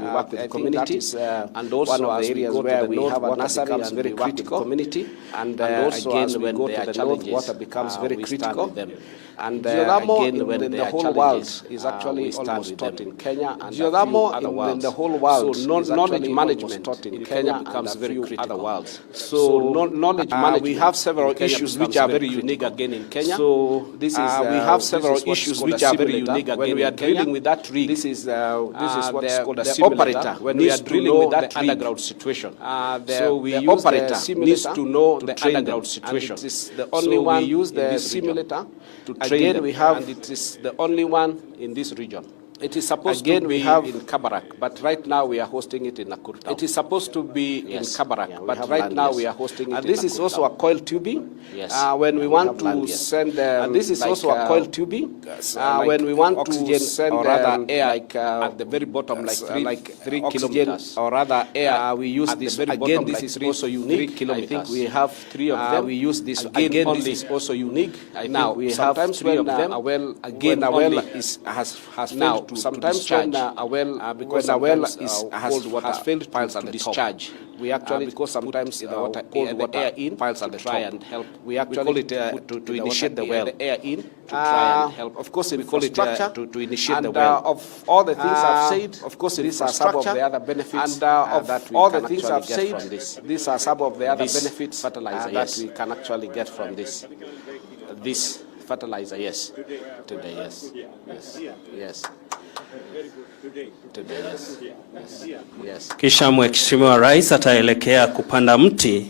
We work with the community, and also one of the areas where we have a nursery and very critical community. And also again, when there are challenges, water becomes very critical. And again, when the whole world is actually almost taught in Kenya, and in the whole world, so knowledge management taught in Kenya becomes very critical. So knowledge management, we have several issues which are very unique again in Kenya. So this is we have several issues which are very unique again. When we are drilling with that rig, this is what's called a simulator. When we are drilling with that underground situation, so we use the simulator to know the underground situation. It is the only one we use the simulator to train them. We have, and it is the only one in this region. It is supposed to be in Kabarak, but right now we are hosting it in Nakuru. It is supposed to be in Kabarak, but right now we are hosting it in Nakuru. And this is also a coil tubing. When we want to send, and this is also a coil tubing. When we want to send, or rather air, at the very bottom, like 3 kilometers, or rather air, we use this. Again, this is also unique. I think we have 3 of them. We use this again. This is also unique. Now we have 3 of them. Again, a well has now. Sometimes when a well, because a well has failed piles to discharge, we actually because sometimes the water, the air in piles at the try and help. We actually call it to initiate the well. The air in to try and help. Of course, we call it to initiate the well. Of all the things I've said, of course, these are some of the other benefits. And of all the things I've said, these are some of the other benefits that we can actually get from this. This fertilizer, yes. Today, yes. Yes. Today, yes. Yes. Kisha Mheshimiwa Rais ataelekea kupanda mti.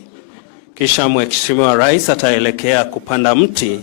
Kisha Mheshimiwa Rais ataelekea kupanda mti.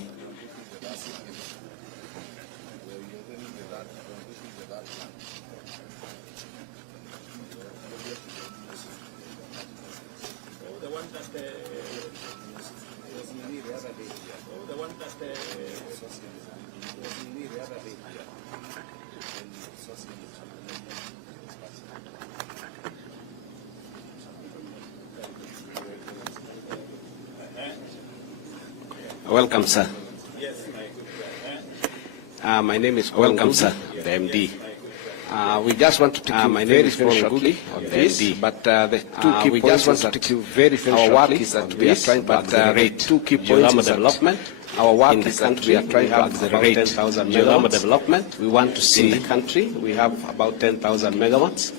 Welcome, sir. My name is Welcome, sir, the MD. We just want to take you very shortly on this, but the two key points is that our work is that we are trying to accelerate. Two key points is development. Our work is that we are trying to accelerate 10,000 megawatts development. We want to see in the country we have about 10,000 megawatts.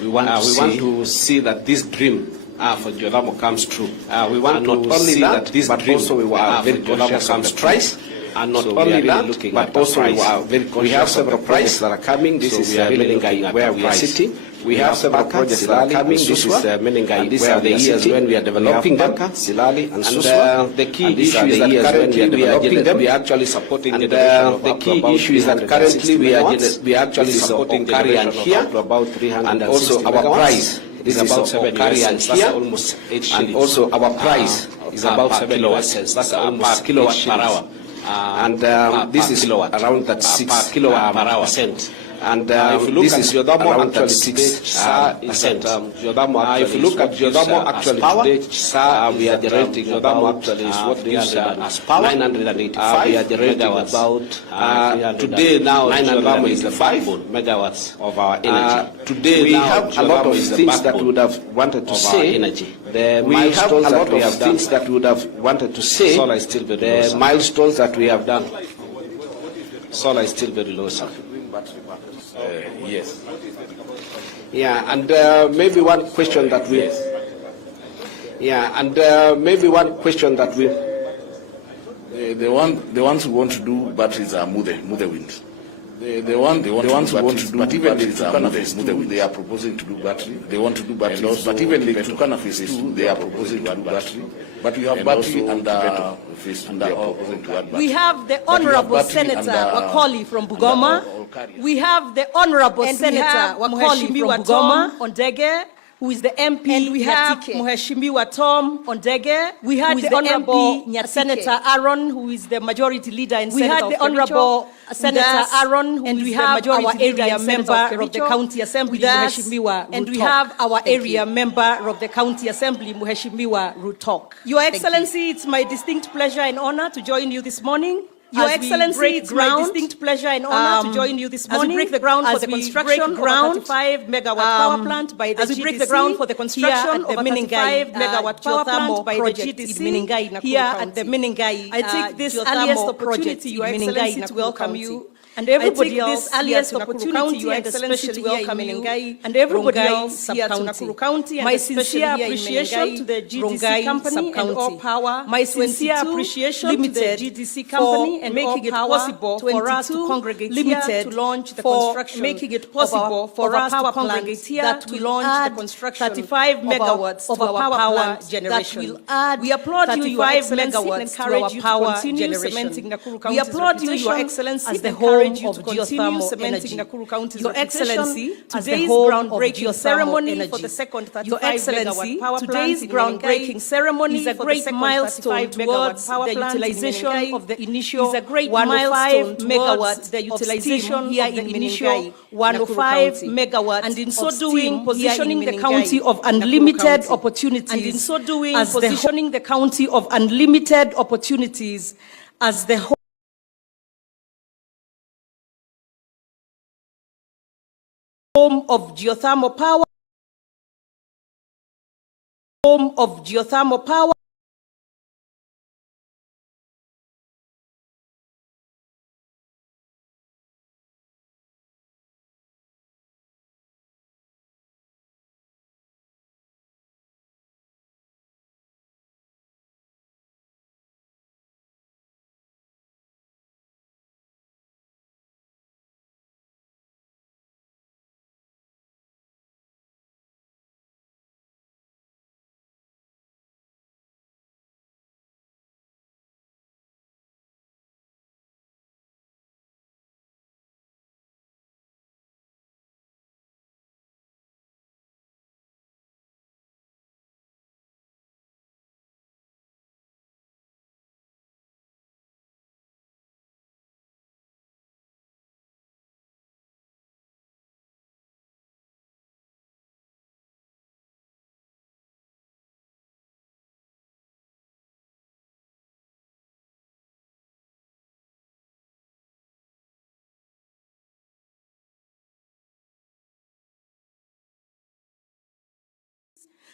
We want to see that this dream for Joramo comes true. We want not only see that this but also we were very conscious on the price. And not only that, but also we are very conscious. We have several projects that are coming. This is Meningai where we are sitting. We have several projects that are coming. This is Meningai. These are the years when we are developing them. Silali and Suswa. The key issue is that currently we are developing them. We are actually supporting the key issue is that currently we are actually supporting Kari and here about 300 and also our price. This is about 7 kilowatts. That's almost 8 shillings. And also our price is about 7 kilowatts. That's almost kilowatt per hour. And this is around that 6 kilowatt per hour cent. And if you look at Jodamo, around that 6 percent. If you look at Jodamo, actually today, we are generating Jodamo actually is what we as power. 985. We are generating about today now. Jodamo is the 5 megawatts of our energy. Today we have a lot of things that we would have wanted to say. We have a lot of things that we would have wanted to say. Solar is still very low. The milestones that we have done. Solar is still very low, sir. Yes. Yeah, and maybe one question that we. Yes. Yeah, and maybe one question that we. The ones who want to do batteries are Mude Wind. The ones who want to do batteries are Mude Wind. They are proposing to do battery. They want to do batteries, but even the Turkana phase 2, they are proposing to do battery. But we have battery and phase 2, they are proposing to add battery. We have the Honorable Senator Wakoli from Bugoma. We have the Honorable Senator Wakoli from Bugoma Ondege, who is the MP. And we have Mheshimiwa Tom Ondege. We had the Honorable Senator Aaron, who is the Majority Leader in Senate. We had the Honorable Senator Aaron, who is the Majority Leader member of the County Assembly, Mheshimiwa Ruto. And we have our area member of the County Assembly, Mheshimiwa Ruto. Your Excellency, it's my distinct pleasure and honor to join you this morning Your Excellency, it's my distinct pleasure and honor to join you this morning. As we break the ground for the construction of a 35-megawatt power plant by the GDC. As we break the ground for the construction of a 35-megawatt power plant by the GDC here at the Menengai. I take this earliest opportunity, Your Excellency, to welcome you. And everybody else earliest opportunity, Your Excellency, to welcome you, and everybody else here to Nakuru County, and my sincere appreciation to the GDC company and all power. My sincere appreciation to the GDC company and making it possible for us to congregate here to launch the construction. Making it possible for us to congregate here to launch the construction 35 megawatts of our power generation. We applaud you, Your Excellency, and encourage you to continue cementing Nakuru County's reputation. We applaud you, Your Excellency, as the whole of geothermal energy. Your Excellency, today's groundbreaking ceremony for the second 35-megawatt power plant today's groundbreaking ceremony is a great milestone towards the utilization of the initial 105 megawatts, the utilization here in initial 105 megawatts, and in so doing positioning the county of unlimited opportunities, and in so doing positioning the county of unlimited opportunities as the home of geothermal power, home of geothermal power,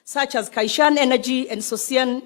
such as Kaishan Energy and Socian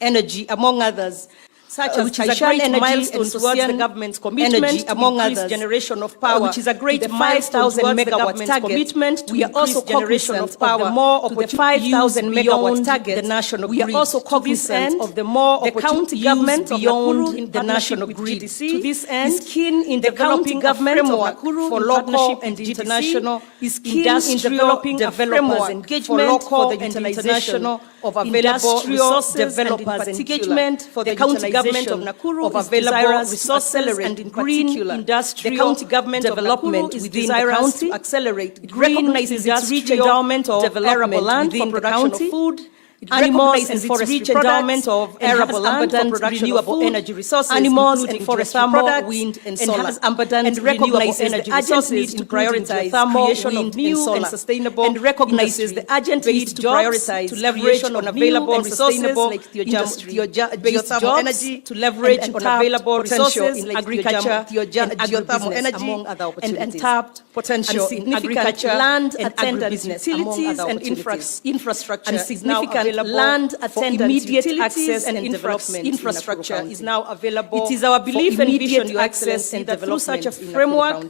Energy, among others, such as Kaishan Energy milestone towards the government's commitment among others generation of power, which is a great 5,000 megawatt commitment. We are also cognizant of the more of the 5,000 megawatt target, the national grid. We are also cognizant of the more the county government beyond the national grid. To this end, is keen in developing government of Nakuru for local and international, is keen in developing a framework engagement for the utilization of available resources, developers engagement for the county government of Nakuru of available resources and in green industrial the county government development is desirous to accelerate. It recognizes its rich endowment of arable land for production of food, animals and forestry endowment of arable land for production of renewable energy resources, animals and forestry products, wind and solar, and recognizes the urgent need to prioritize creation of new and sustainable, and recognizes the urgent need to prioritize to leverage on available resources like geothermal energy, to leverage on available resources in agriculture and geothermal energy, among other opportunities, and untapped potential in agriculture, land and agribusiness, utilities and infrastructure, and significant land attendant immediate access and infrastructure is now available. It is our belief and vision, Your Excellency, that through such a framework,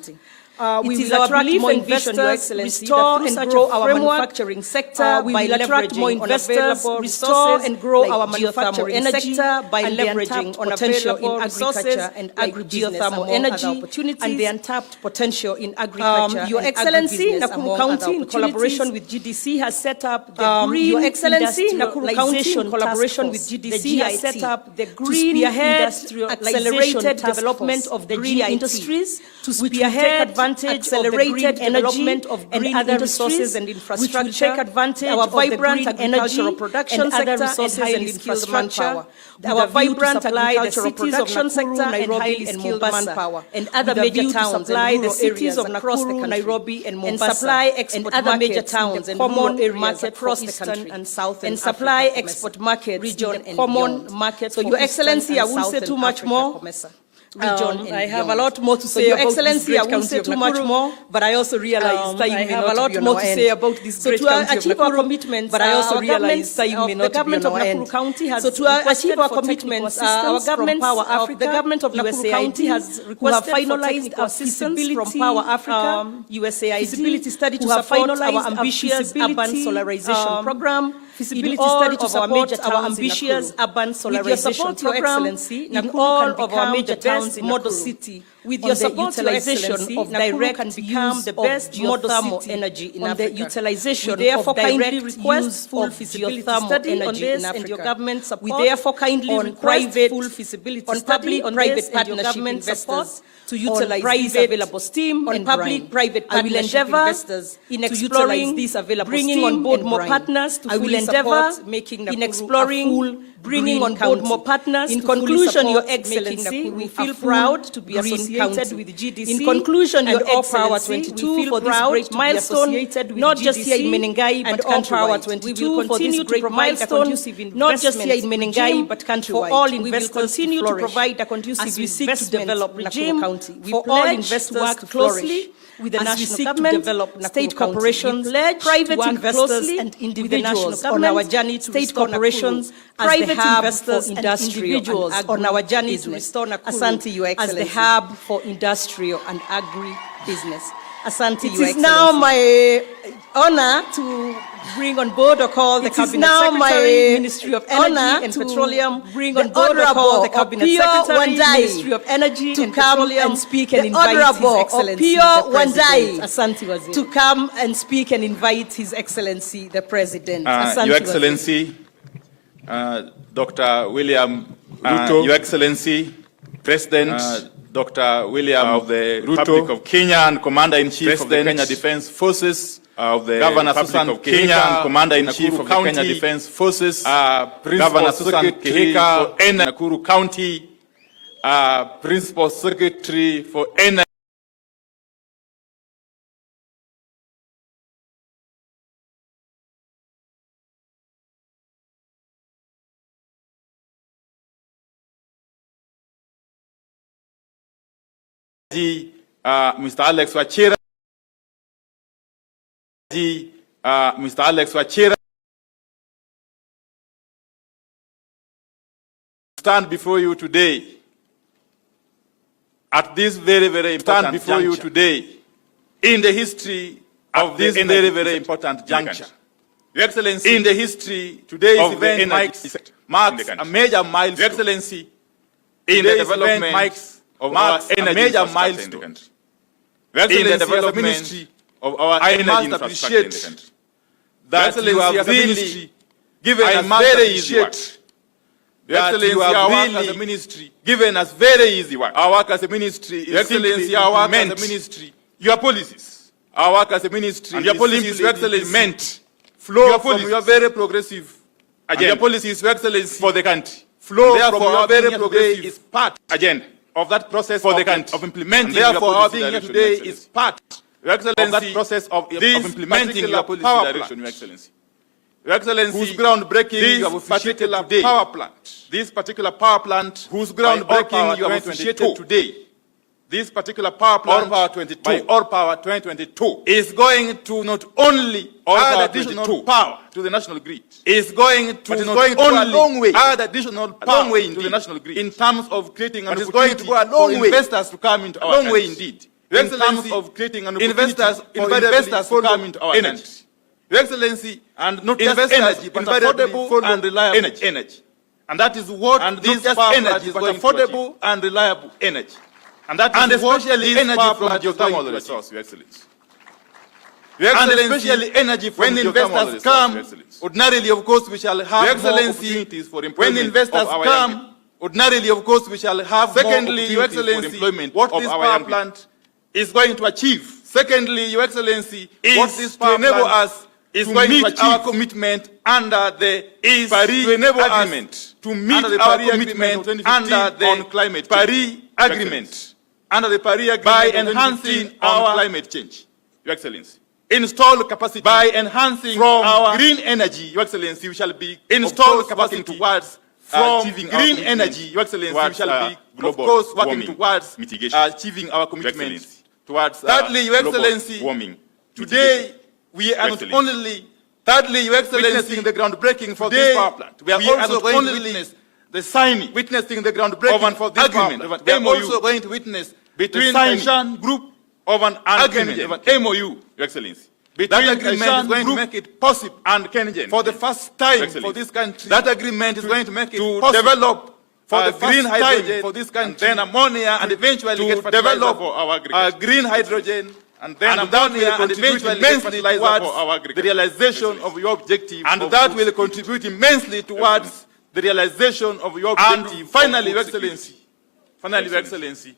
we will attract more investors, restore and grow our manufacturing sector by leveraging more investors, restore and grow our manufacturing sector by leveraging on available resources and geothermal energy and the untapped potential in agriculture. Your Excellency, Nakuru County, in collaboration with GDC, has set up the Green Your Excellency, Nakuru County, in collaboration with GDC, has set up the Green Accelerated Development of the green industries to spearhead accelerated development of green and other resources and infrastructure, which will take advantage our vibrant agricultural production sector and highly skilled manpower. Our vibrant agricultural production sector and highly skilled manpower, and other major towns and the cities of Nakuru, Nairobi, and Mombasa, and supply export other major towns and common areas across the country, and south and supply export markets region and common markets. So, Your Excellency, I won't say too much more. region. I have a lot more to say about Excellency, I won't say too much more, but I also realize time may not be on our end. I have a lot more to say about this great county of Nakuru, commitments, but I also realize time may not be on our end. So to achieve our commitments, our government, the government of Nakuru County has requested finalized our feasibility from Power Africa, USAID, feasibility study to support our ambitious urban solarization program. Feasibility study to support our ambitious urban solarization program in all of our major towns model city. With your support, Your Excellency, of direct can become the best geothermal energy in Africa. The utilization we therefore kindly request full feasibility study on this and your government support. We therefore kindly request full feasibility study on private partnership investors to utilize this available steam on public-private partnership investors in exploring this available bringing on board more partners to fully support making in exploring bringing on board more partners. In conclusion, Your Excellency, we feel proud to be associated with the GDC. In conclusion, Your Excellency, we feel proud to be associated with not just here in Menengai, but countrywide. We will continue to provide a conducive investment, not just here in Menengai, but countrywide. For all investors, we will continue to provide a conducive investment regime for all investors to work closely with the national government, state corporations, private investors, and individuals on our journey to state corporations, private investors, and individuals on our journey to restore Nakuru as the hub for industrial and agri-business. Asante, Your Excellency. It is now my honor to bring on board or call the Cabinet Secretary, Ministry of Energy and Petroleum, bring on board or call the Cabinet Secretary, Ministry of Energy and Petroleum, and speak and invite His Excellency, the President, Asante Waziri, to come and speak and invite His Excellency, the President. Asante Your Excellency, Dr. William Ruto, Your Excellency, President, Dr. William of the Republic of Kenya and Commander-in-Chief of the Kenya Defense Forces, of the Governor Susan of Kenya and Commander-in-Chief of the Kenya Defense Forces, Governor Susan Kihika for Nakuru County, Principal Secretary for Energy. Mr. Alex Wachira, Mr. Alex Wachira, stand before you today at this very, very important before you today in the history of this very, very important juncture. Your Excellency, in the history, today's event marks a major milestone. Your Excellency, in the development of our energy major milestone in the development of our energy infrastructure in the country. That you have really given us very easy work. That you have really as a ministry given us very easy work. Our work as a ministry is simply our work as a ministry. Your policies. Our work as a ministry and your policies, Your Excellency, meant flow from your very progressive agenda. Your policies, Your Excellency, for the country. Flow from your very progressive is part agenda of that process for the country of implementing. And therefore, our being here today is part, Your Excellency, of that process of implementing your policy direction, Your Excellency. Your Excellency, whose groundbreaking you have officiated today. Power plant. This particular power plant, whose groundbreaking you have officiated today. This particular power plant, by All Power 2022, is going to not only add additional power to the national grid, is going to not only add additional power to the national grid in terms of creating an opportunity for investors to come into our country. Indeed. In terms of creating an opportunity for investors to come into our country. Your Excellency, and not just energy, but affordable and reliable energy. And that is what this energy is going to affordable and reliable energy. And that is especially energy from geothermal resource, Your Excellency. Your Excellency, and especially energy from when investors come, ordinarily, of course, we shall have more opportunities for employment. When investors come, ordinarily, of course, we shall have secondly, Your Excellency, what this power plant is going to achieve. Secondly, Your Excellency, is what this to enable us is to going meet to our commitment under the Paris Agreement. To meet our commitment under the climate Paris Agreement. Under the Paris Agreement by enhancing our climate change, Your Excellency. Install capacity by enhancing from our green energy, Your Excellency. We shall be install capacity towards from achieving green energy, Your Excellency. We shall be of course, working towards mitigation, achieving our commitments towards thirdly, Your Excellency, warming. Today, we are not only Your Excellency, witnessing the groundbreaking for this power plant. We are also going to witness the signing, witnessing the groundbreaking for this agreement. We are also going to witness between the Shan Group of an agreement, of an MOU, Your Excellency. That agreement is going to make it possible and for the first time for this country. That agreement is going to make it possible to develop for the green hydrogen for this country, then ammonia, and eventually to develop for our green hydrogen, and then ammonia, and eventually immensely towards the realization of your objective. And that will contribute immensely towards the realization of your objective. And finally, Your Excellency, Your Excellency,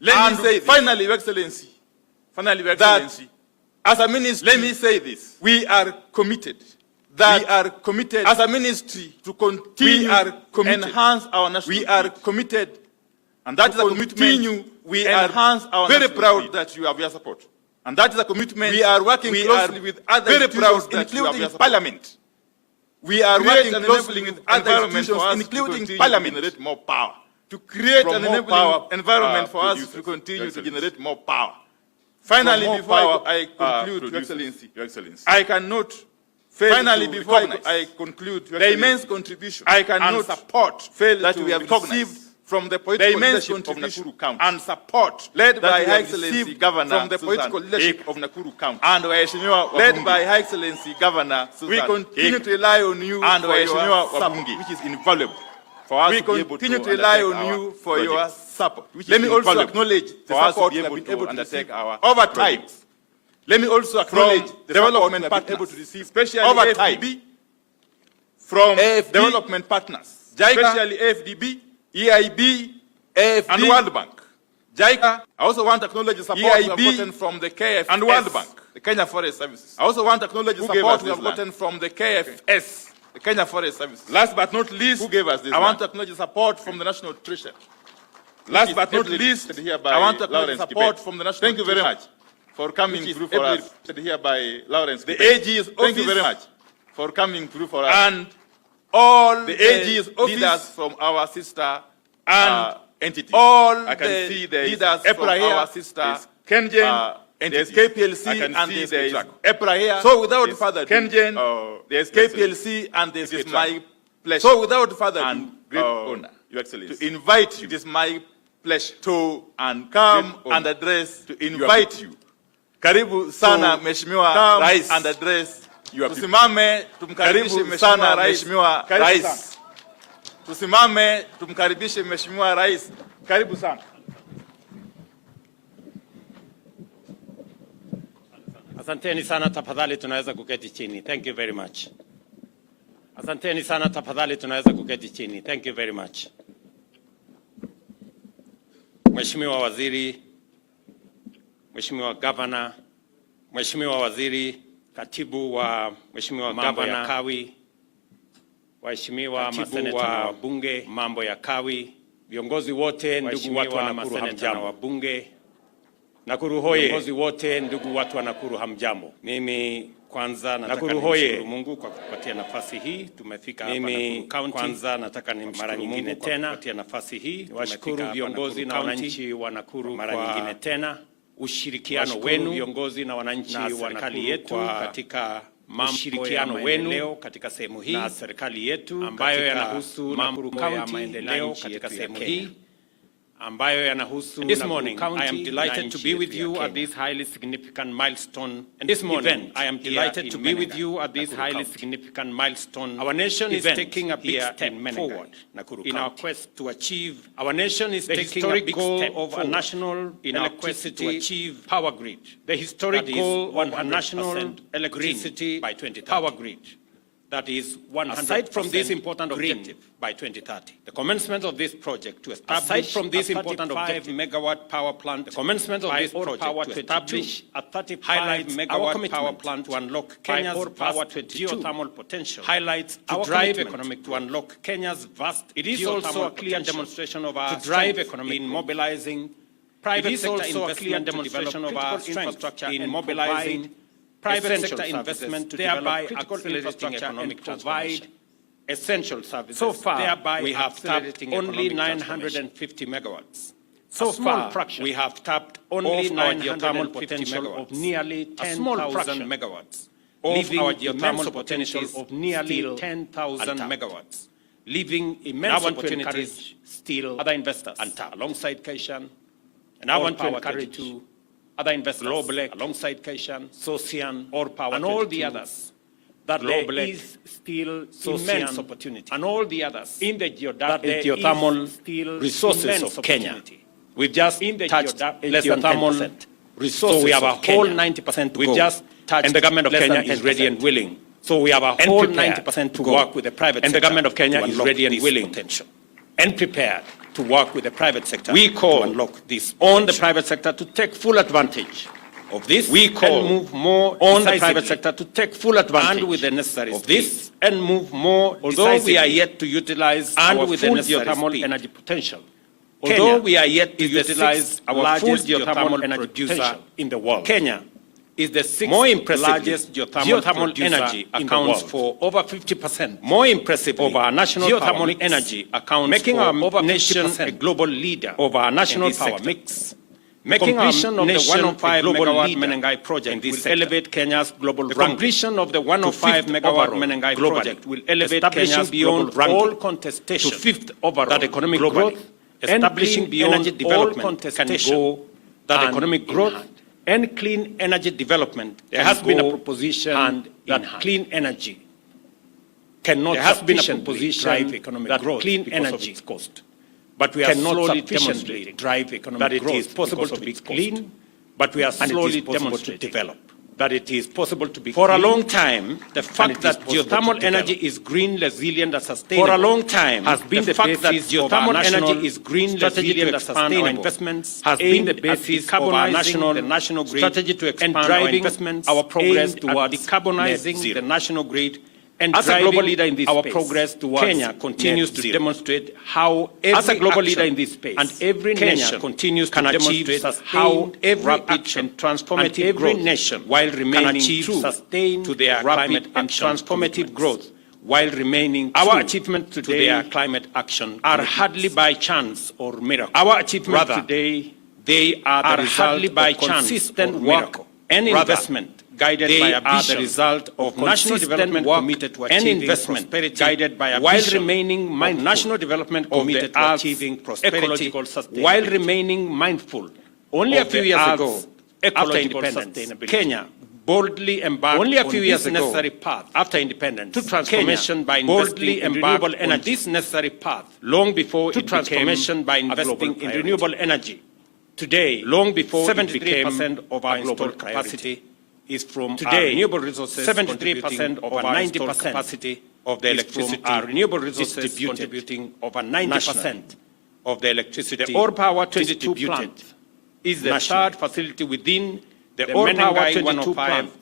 let me say, finally, Your Excellency, Your Excellency, as a ministry, let me say this: we are committed. We are committed as a ministry to continue enhance our national. We are committed, and that is a commitment. We enhance our very proud that you have your support, and that is a commitment. We are working closely with other very proud, including Parliament. We are working closely with other institutions, including Parliament, to generate more power, to create an enabling environment for us to continue to generate more power. Finally, before I conclude, Your Excellency, I cannot finally, before I conclude, the immense contribution I cannot support that we have received from the political leadership of Nakuru County, and support led by High Excellency Governor from the political leadership of Nakuru County, and led by High Excellency Governor, we continue to rely on you and for your support, which is invaluable for us. We continue to rely on you for your support. Let me also acknowledge the support we have been able to undertake over time. Let me also acknowledge the development partners able to receive, especially over time, from development partners, especially AFDB, EIB, AFD, and World Bank. JICA. I also want to acknowledge the support we have gotten from the KFS and World Bank, the Kenya Forest Services. I also want to acknowledge the support we have gotten from the KFS, the Kenya Forest Services. Last but not least, who gave us this? I want to acknowledge the support from the National Treasury. Last but not least, I want to acknowledge the support from the National Treasury. Thank you very much for coming through for us. Here by Lawrence. The AG's office. Thank you very much for coming through for us. And all the AG's leaders from our sister and entities. All I can see the leaders from our sister Kengen, there's KPLC, and there's EPRA here. So without further ado, Kengen, there's KPLC, and this is my pleasure. So without further ado, and great honor, Your Excellency, to invite you. It is my pleasure to come and address, to invite you. Karibu sana Mheshimiwa Rais and address. Tusimame tumkaribishe Mheshimiwa Mheshimiwa Rais. Tusimame tumkaribishe Mheshimiwa Rais. Karibu sana. Asanteni sana, tafadhali tunaweza kuketi chini. Thank you very much. Asanteni sana, tafadhali tunaweza kuketi chini. Thank you very much. Mheshimiwa Waziri, Mheshimiwa Governor, Mheshimiwa Waziri, Katibu wa Mheshimiwa mambo ya Kawi, Waheshimiwa maseneta wa bunge mambo ya Kawi, viongozi wote, ndugu watu wa Nakuru hamjambo. Wabunge Nakuru hoye, viongozi wote, ndugu watu wa Nakuru hamjambo. Mimi kwanza nataka nimshukuru Mungu kwa kupatia nafasi hii. Tumefika hapa Nakuru County. Kwanza nataka nimshukuru Mungu kwa kupatia nafasi hii. Washukuru viongozi na wananchi wa Nakuru mara nyingine tena. Ushirikiano wenu viongozi na wananchi wa serikali yetu katika ushirikiano wenu katika sehemu hii na serikali yetu ambayo yanahusu Nakuru County maendeleo katika sehemu hii ambayo yanahusu. This morning I am delighted to be with you at this highly significant milestone. And this morning I am delighted to be with you at this highly significant milestone. Our nation is taking a big step forward in our quest to achieve. Our nation is taking a big step of a national in our quest to achieve power grid. The historic goal of a national electricity by 2030 power grid. That is 100% aside from this important objective by 2030. The commencement of this project to establish aside from this important 35 megawatt power plant, the commencement of this project to establish a 35 megawatt power plant to unlock Kenya's vast geothermal potential highlights to drive economic to unlock Kenya's vast. It is also a clear demonstration of our drive economic in mobilizing private sector investment demonstration of our infrastructure in mobilizing private sector investment to thereby critical infrastructure economic transformation. essential services. So far, thereby we have tapped only economic 950 megawatts. So far, fraction we have tapped only of our 950 geothermal potential megawatts. of nearly 10,000 megawatts, of leaving our immense geothermal potential potential of nearly still 10,000 untapped. megawatts, leaving I immense want to opportunities encourage still other investors, untapped. Alongside Kaishan, and I want to Power encourage 22, other investors, Global, alongside Kaishan, Socian, or Power and all 22, the others, that Global, there is still Socian, immense opportunity and all the others in the geothermal still resources immense of Kenya. opportunity. We've just In the touched less than geothermal 10%. resources So we have a of whole Kenya. 90% to We've go. just touched And the government of less Kenya than is ready and 10%. willing. So we have a And whole prepared 90% to to work with the private And sector. the government of Kenya to is unlock ready and this willing. potential. And prepared To work with the private sector. We call to unlock this on the potential. private sector to take full advantage of this. We call and move more on the decisively private sector to take full advantage and with the necessary of speed. this and move more Although we are decisively yet to utilize and our with full the necessary geothermal speed. energy potential. Kenya Although we are yet to is the utilize sixth our full largest geothermal energy producer potential in the world. Kenya is the sixth more impressively, largest geothermal producer energy in the accounts world. for over 50%. More impressively, of our national geothermal power mix, energy accounts making for our over nation 50% a global leader of our national in this power sector. mix. Making our Completion of the nation 105 a global megawatt leader Menengai project in this will sector. elevate Kenya's global The ranking. completion of the 105 fifth megawatt overall Menengai globally, project will elevate establishing Kenya's beyond global ranking all contestation to fifth overall that economic globally. growth and Establishing clean beyond energy all development can contestation go that hand economic in growth hand. and clean energy development. There can has been a go proposition hand that in hand. clean energy cannot There has been a sufficiently proposition drive economic that growth clean because of energy its cost. But we are Cannot slowly sufficiently demonstrating drive economic that it growth is possible because to of be its cost. clean, but we are And it is slowly possible to demonstrating develop. that it is possible to be For a clean. long time, The and fact it is that possible to geothermal develop. energy is green, resilient, and sustainable For a long time, has been the fact that basis of our geothermal national energy is green, strategy resilient, to and expand our sustainable investments has aimed been the at basis of our decarbonizing the national national grid strategy to expand and our driving investments our progress aimed at towards decarbonizing net zero. the national grid and As a driving global leader in this our space, progress towards Kenya continues net to zero. demonstrate how every As a global action leader in this space, and every Kenya nation continues can to achieve demonstrate sustained how every rapid action and transformative and every growth nation while can remaining achieve true sustained to their rapid climate and action transformative commitments. growth while remaining Our true achievements to today their climate action are commitments. hardly by chance or miracle. Our achievements Rather, today, they are the result hardly by of chance consistent or work miracle. and Rather, investment guided they by a are the vision result of national consistent development work committed to and achieving investment prosperity guided by a while vision remaining of mindful national development of committed the to Earth's achieving prosperity ecological sustainability. while remaining mindful Only a of few the years Earth's ago, after ecological independence, sustainability. Kenya boldly embarked Only a on few this years ago, necessary path after independence, to transformation Kenya by boldly investing in embarked renewable on energy. this necessary path long before to it became transformation by a global investing in priority. renewable energy. Today, long before 73% of our global installed capacity is from Today, our renewable resources, 73% over of our 90% installed capacity of the is electricity, from our renewable resources contributing over nationally. 90% of the electricity. The Ore Power 22 distributed plant is the nationally. third facility within The the Ore Power Menengai 22 105 plant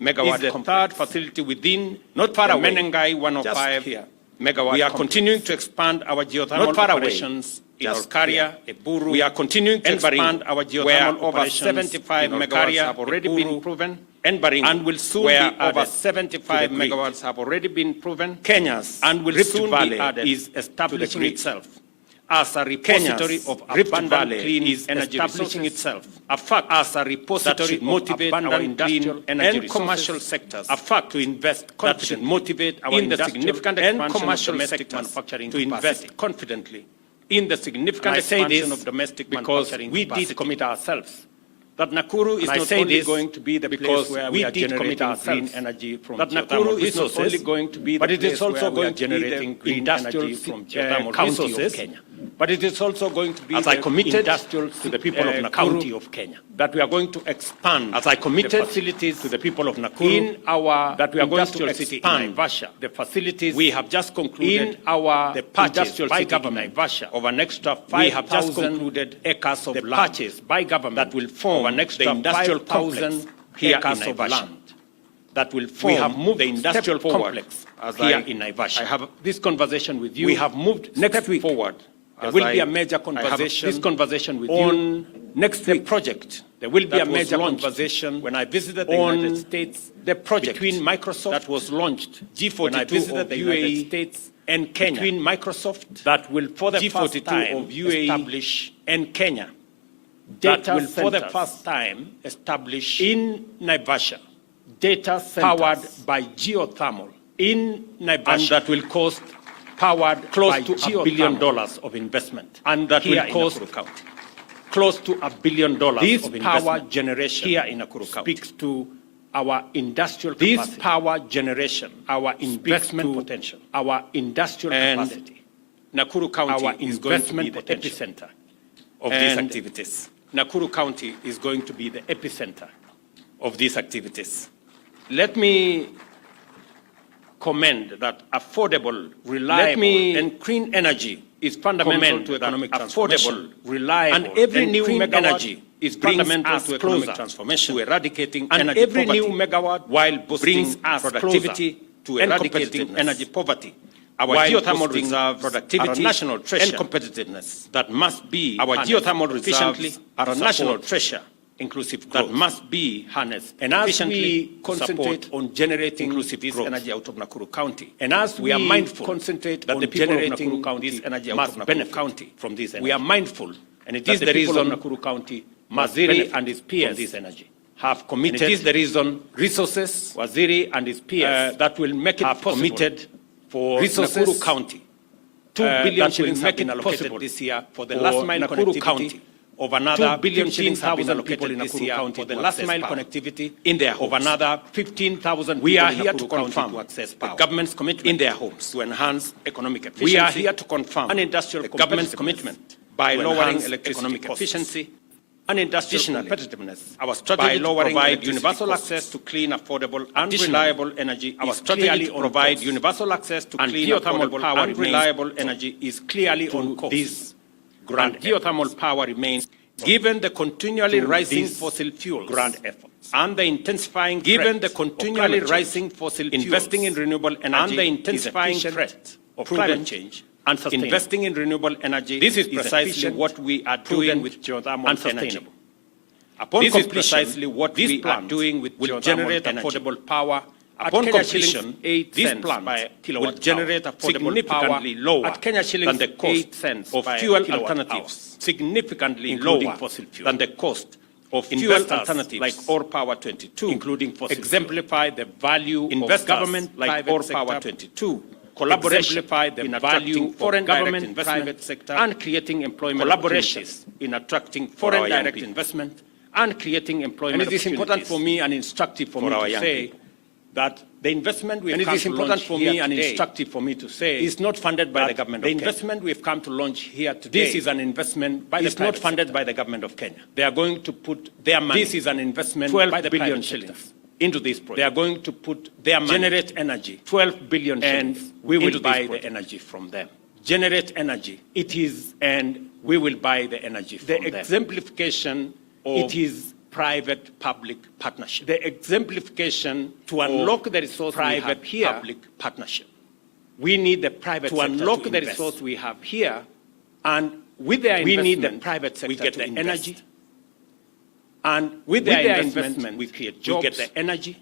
megawatt is the complex. third facility within Not far the away, Menengai 105 just here. megawatt We are complex. continuing to expand our geothermal Not far away, operations in just Olkaria, here. Eburu, We are continuing to and expand Baringo, our where geothermal over operations 75 in megawatts Olkaria, have already Eburu, been proven, and Baringo, and will soon where be over added 75 to the grid. megawatts have already been proven. Kenya's and will Rift soon Valley be added is to the establishing grid. itself as a repository Kenya's of Rift abundant Valley clean is energy establishing resources. itself A fact as a that repository should of motivate our abundant industrial clean energy and commercial resources. sectors A fact to invest that should confidently motivate our in the industrial significant and expansion commercial of domestic sectors manufacturing to capacity. invest confidently in the significant And I say expansion this of domestic because manufacturing we capacity. did commit ourselves That Nakuru is And I not say only this going to be the because place where we we are did commit generating ourselves. green energy from That geothermal Nakuru is not resources, only going to be the but it place is also where we are going to be generating the green industrial energy from geothermal geothermal county resources, of Kenya. But it is also going to be As I the committed industrial to the people of Nakuru, county of Kenya. That we are going to expand as I committed the facilities to the people of Nakuru, in our that we are going to industrial city in expand Naivasha, the facilities we have just concluded in our the purchase industrial by city government in Naivasha of an extra we have just 5,000 concluded acres of the land purchase by government that will form of an extra the industrial 5,000 complex here acres in of Naivasha. land that will form We have moved the industrial step forward complex as here I- in Naivasha. I have this conversation with you. We have moved next step week forward There as will be I- a major I have conversation. this conversation with on you next the week project There will be a that was major launched conversation when I visited the on United States, the project between Microsoft that was launched G42 when I visited of the UAE United States and Kenya, between Microsoft that will for the first G42 time of UAE establish and Kenya data that will for the centers first time establish in Naivasha data centers powered by geothermal in and Naivasha that will cost powered close by to geothermal $1 billion of investment, and that here will in cost Nakuru County. close to $1 billion This of power investment generation here in Nakuru County speaks to our industrial This capacity, power generation, our speaks investment to potential. our industrial And capacity, Nakuru County our is going to be investment the potential epicenter of these And activities. Nakuru County is going to be the epicenter of these activities. Let me commend that affordable, reliable, and clean energy is fundamental to economic transformation. affordable, reliable, And every new clean megawatt energy is brings fundamental us to economic closer transformation, to eradicating And energy every poverty, new megawatt while boosting brings us productivity to and eradicating competitiveness. energy poverty. Our While geothermal boosting reserves productivity are a national treasure and competitiveness that must be Our harnessed geothermal efficiently reserves are a to national support treasure inclusive that growth. must be harnessed And as efficiently we to concentrate support on generating inclusive this growth. energy out of Nakuru County. And as we are we mindful concentrate that on the people of generating Nakuru County this energy out must of Nakuru benefit County from this energy. We are mindful, And it that is the the people of reason Nakuru County must Waziri benefit and his from peers this energy. have committed And it is the reason resources, Waziri and his peers, that will make it have possible committed for resources, Nakuru County. 2 billion That will shillings have make been it allocated possible this year for the for last mile Nakuru connectivity County. of another 2 billion shillings have been 15,000 people allocated in this Nakuru year County for the to last access mile power. connectivity In their of homes. another 15,000 We people are in here to Nakuru County confirm to access the power. government's commitment in their homes. to enhance economic efficiency. We are here to confirm an industrial the government's competitiveness commitment by to lowering enhance electricity economic costs. efficiency And industrial Additionally, competitiveness. our strategy by to lowering provide electricity universal costs. access to clean, affordable, and Additionally, reliable energy our is strategy clearly to on provide course. universal access to and clean, geothermal affordable, power and remains reliable energy is clearly to on course. these And grand geothermal efforts. power remains, given the continually to rising these fossil fuels grand efforts. and the intensifying Given threat the continually of climate rising change, fossil investing in fuels renewable energy and the is intensifying efficient, threat of prudent, climate change and sustainable. investing in renewable energy. This is precisely efficient, what we are prudent, doing with geothermal and energy. sustainable. Upon This is completion, precisely what these we are plants doing with will geothermal generate energy. affordable power. Upon At Kenya completion, shillings 8 these cents plants by kilowatt will generate hour, affordable significantly power lower at Kenya shillings than the cost 8 cents of by fuel kilowatt alternatives, hour, significantly including lower fossil fuel. than the cost of fuel Investors alternatives like Or Power 22, including fossil exemplify the value Investors of government like private Or sector Power 22, collaboration exemplify the in value attracting of foreign government direct investment private sector and creating employment collaboration opportunities in attracting for foreign our young direct people. investment and creating employment And it is important for me and instructive for me our to young say people. that the investment we've And it come is to important launch for here me and today instructive for me to say is not funded by that the government the of Kenya. investment we've come to launch here today This is an investment by the is not private funded sector. by the government of Kenya. They are going to put their money. This is an investment 12 by the billion private shillings sector into this project. They are going to put their money, generate energy, 12 billion and shillings, we will into this buy the project. energy from them. Generate energy. It is, and we will buy the energy from them. The exemplification of it is private-public partnership. The exemplification to unlock the resource private-public partnership. We need the private sector to unlock the resource we have here, and with their investment, we need the private sector we get the energy. And with their investment, we create jobs. We get the energy.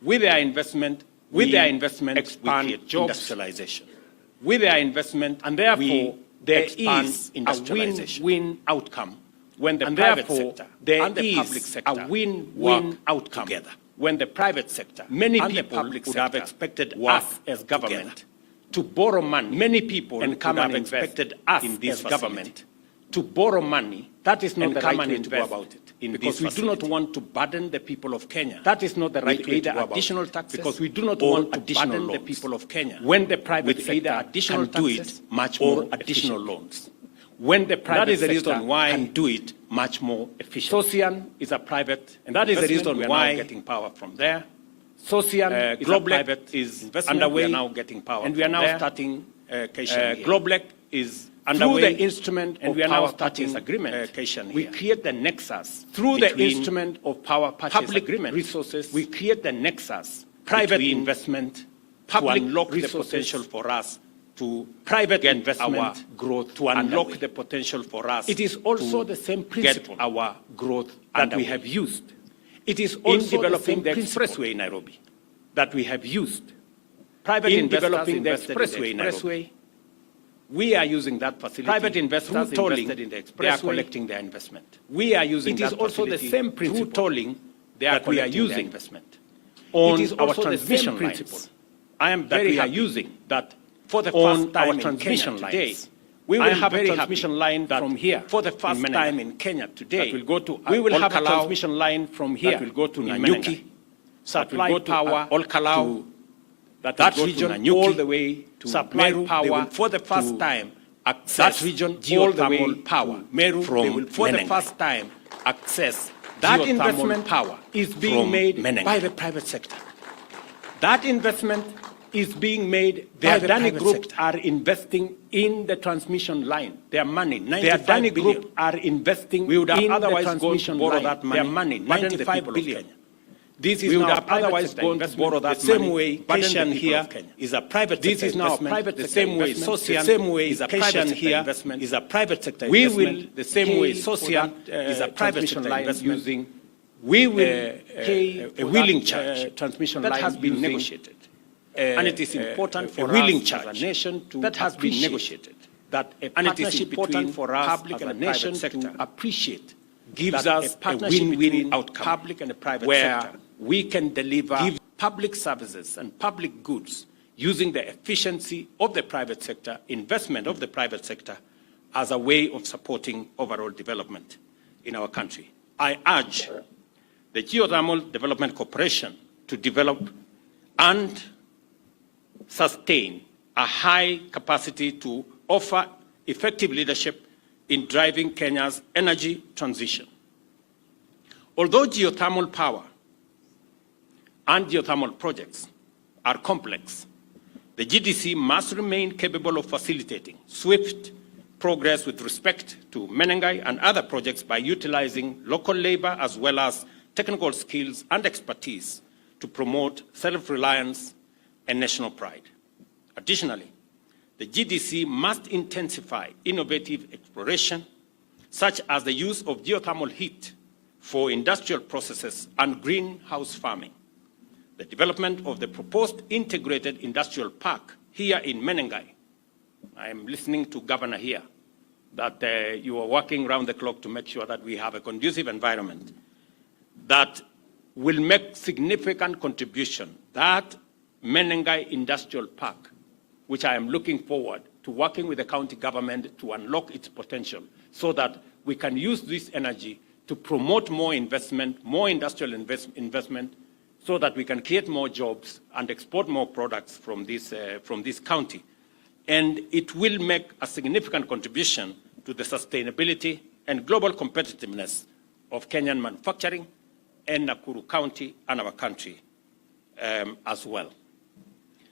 With their investment, expand we create jobs. Industrialization. With their investment, and therefore there is a win-win outcome when the private sector and the public sector a win-win outcome together. When the private sector, many people would have expected us as government to borrow money. Many people and come and expected us in this government to borrow money. That is not the right way to go about it. Because we do not want to burden the people of Kenya. That is not the right way to go about additional taxes. Because we do not want to burden the people of Kenya. When the private sector additional can do it much more additional loans. When the private sector can do it much more efficiently. Socian is a private, and that is the reason why we are now getting power from there. Socian Globlec is underway. We are now getting power, and we are now starting Globlec is underway. Through the instrument, and we are now starting agreement. We create the nexus through the instrument of power purchase agreement resources. We create the nexus, private investment, public unlock the potential for us to private investment, our growth, to unlock the potential for us. It is also the same principle, get our growth that we have used. It is also in developing the expressway in Nairobi that we have used. Private investors developing the expressway. We are using that facility. Private investors invested in the expressway. They are collecting their investment. We are using that facility. It is also the same principle. Through tolling, that we are using investment on our transmission lines. I am very happy using that for the first time in Kenya today. We will have a transmission line from here for the first time in Kenya today. Will go to we will have a transmission line from here that will go to Nanyuki, supply power to that region all the way to supply power for the first time. Access that region all the way power Meru from for the first time access that investment power is being made by the private sector. That investment is being made. The Adani Group are investing in the transmission line. Their money, 95 billion. The Adani Group are investing. We would have otherwise gone to borrow that money. Their money, 95 billion. This is now otherwise going to borrow that money. The same way Asian here is a private sector. This is now private. The same way Socian. The same way is a private here investment. Is a private sector investment. We will the same way Socian is a private sector investment using. We will pay a wheeling charge transmission that has been negotiated. And it is important for us as a nation to that has been negotiated. That a partnership between for us public and a nation to appreciate gives us a win-win outcome, public and a private where sector, we can deliver public services and public goods using the efficiency of the private sector, investment of the private sector, as a way of supporting overall development in our country. I urge the Geothermal Development Corporation to develop and sustain a high capacity to offer effective leadership in driving Kenya's energy transition. Although geothermal power and geothermal projects are complex, the GDC must remain capable of facilitating swift progress with respect to Menengai and other projects by utilizing local labor as well as technical skills and expertise to promote self-reliance and national pride. Additionally, the GDC must intensify innovative exploration, such as the use of geothermal heat for industrial processes and greenhouse farming. The development of the proposed integrated industrial park here in Menengai. I am listening to Governor here, that you are working around the clock to make sure that we have a conducive environment that will make significant contribution. That Menengai Industrial Park, which I am looking forward to working with the county government to unlock its potential so that we can use this energy to promote more investment, more industrial investment, so that we can create more jobs and export more products from this county. And it will make a significant contribution to the sustainability and global competitiveness of Kenyan manufacturing and Nakuru County and our country as well.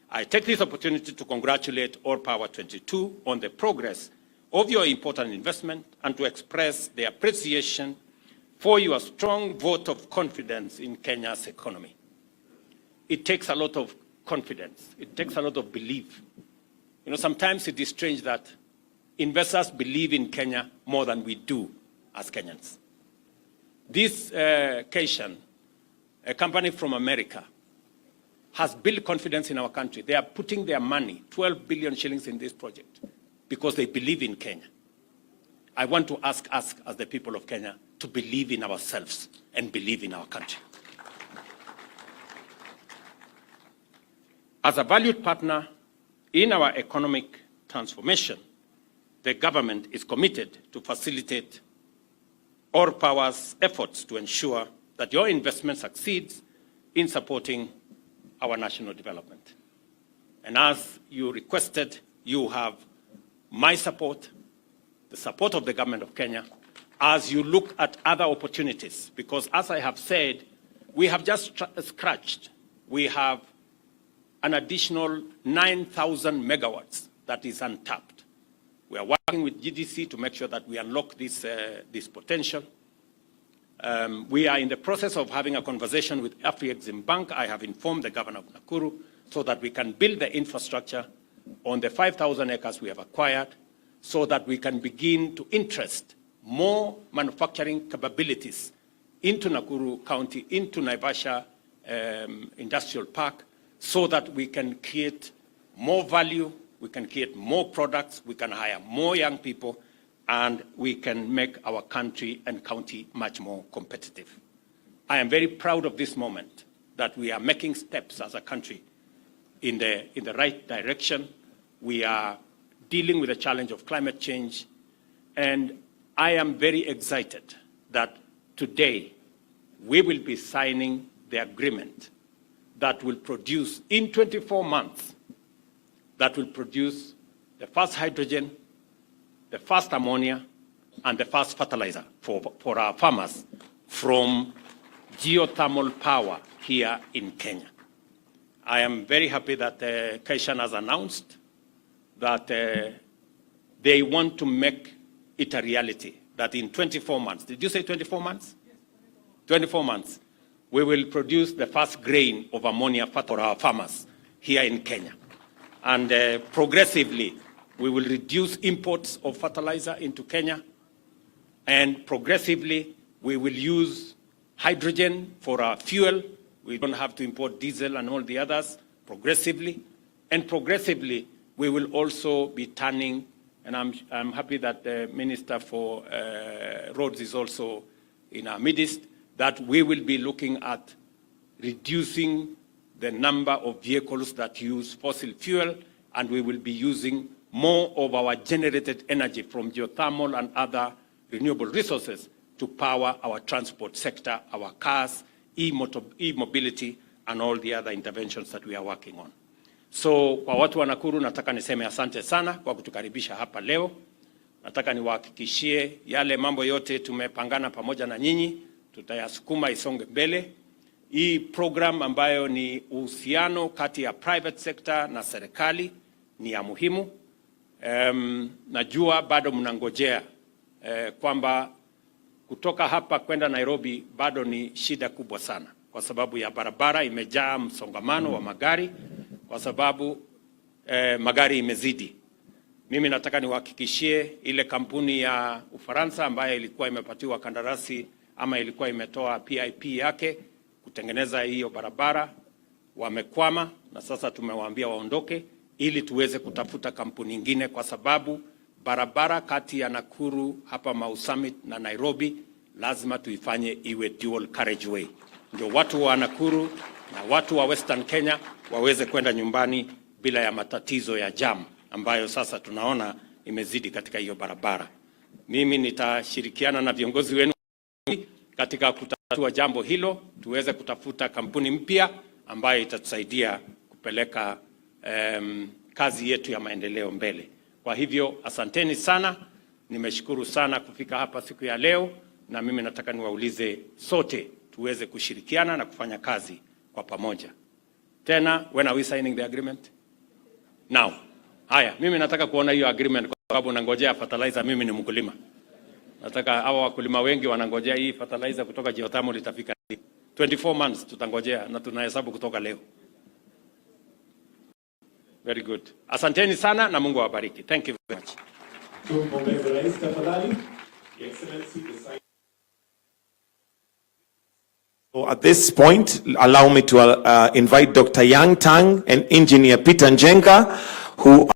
I take this opportunity to congratulate All Power 22 on the progress of your important investment and to express the appreciation for your strong vote of confidence in Kenya's economy. It takes a lot of confidence. It takes a lot of belief. You know, sometimes it is strange that investors believe in Kenya more than we do as Kenyans. This Cation, a company from America, has built confidence in our country. They are putting their money, 12 billion shillings in this project, because they believe in Kenya. I want to ask us, as the people of Kenya, to believe in ourselves and believe in our country. As a valued partner in our economic transformation, the government is committed to facilitate All Power's efforts to ensure that your investment succeeds in supporting our national development. And as you requested, you have my support, the support of the government of Kenya, as you look at other opportunities. Because as I have said, we have just scratched. We have an additional 9,000 megawatts that is untapped. We are working with GDC to make sure that we unlock this potential. We are in the process of having a conversation with Afri-Exim Bank. I have informed the governor of Nakuru so that we can build the infrastructure on the 5,000 acres we have acquired so that we can begin to interest more manufacturing capabilities into Nakuru County, into Naivasha Industrial Park, so that we can create more value, we can create more products, we can hire more young people, and we can make our country and county much more competitive. I am very proud of this moment that we are making steps as a country in the right direction. We are dealing with the challenge of climate change, and I am very excited that today we will be signing the agreement that will produce in 24 months, that will produce the first hydrogen, the first ammonia, and the first fertilizer for our farmers from geothermal power here in Kenya. I am very happy that Kaishan has announced that they want to make it a reality, that in 24 months, did you say 24 months? Yes, 24 months, we will produce the first grain of ammonia for our farmers here in Kenya. And progressively, we will reduce imports of fertilizer into Kenya, and progressively, we will use hydrogen for our fuel. We don't have to import diesel and all the others progressively. And progressively, we will also be turning, and I'm happy that the Minister for Roads is also in our midst, that we will be looking at reducing the number of vehicles that use fossil fuel, and we will be using more of our generated energy from geothermal and other renewable resources to power our transport sector, our cars, e-mobility, and all the other interventions that we are working on. So kwa watu wa Nakuru, nataka niseme asante sana kwa kutukaribisha hapa leo. Nataka niwahakikishie yale mambo yote tumepangana pamoja na nyinyi, tutayasukuma isonge mbele. Hii program ambayo ni uhusiano kati ya private sector na serikali ni ya muhimu. Najua bado mnangojea kwamba kutoka hapa kwenda Nairobi bado ni shida kubwa sana, kwa sababu ya barabara imejaa msongamano wa magari, kwa sababu magari imezidi. Mimi nataka niwahakikishie ile kampuni ya Ufaransa ambayo ilikuwa imepatiwa kandarasi ama ilikuwa imetoa PIP yake kutengeneza hiyo barabara, wamekwama, na sasa tumewaambia waondoke ili tuweze kutafuta kampuni nyingine, kwa sababu barabara kati ya Nakuru hapa Mau Summit na Nairobi lazima tuifanye iwe dual carriageway, ndio watu wa Nakuru na watu wa Western Kenya waweze kwenda nyumbani bila ya matatizo ya jam ambayo sasa tunaona imezidi katika hiyo barabara. Mimi nitashirikiana na viongozi wenu katika kutatua jambo hilo, tuweze kutafuta kampuni mpya ambayo itatusaidia kupeleka kazi yetu ya maendeleo mbele. Kwa hivyo asanteni sana, nimeshukuru sana kufika hapa siku ya leo, na mimi nataka niwaulize sote tuweze kushirikiana na kufanya kazi kwa pamoja. Tena, when are we signing the agreement? Now. Haya, mimi nataka kuona hiyo agreement kwa sababu nangojea fertilizer. Mimi ni mkulima. Nataka hawa wakulima wengi wanangojea hii fertilizer kutoka geothermal itafika 24 months tutangojea, na tunahesabu kutoka leo. Very good. Asanteni sana na Mungu awabariki. Thank you very much. So at this point, allow me to invite Dr. Yang Tang and Engineer Peter Njenga, who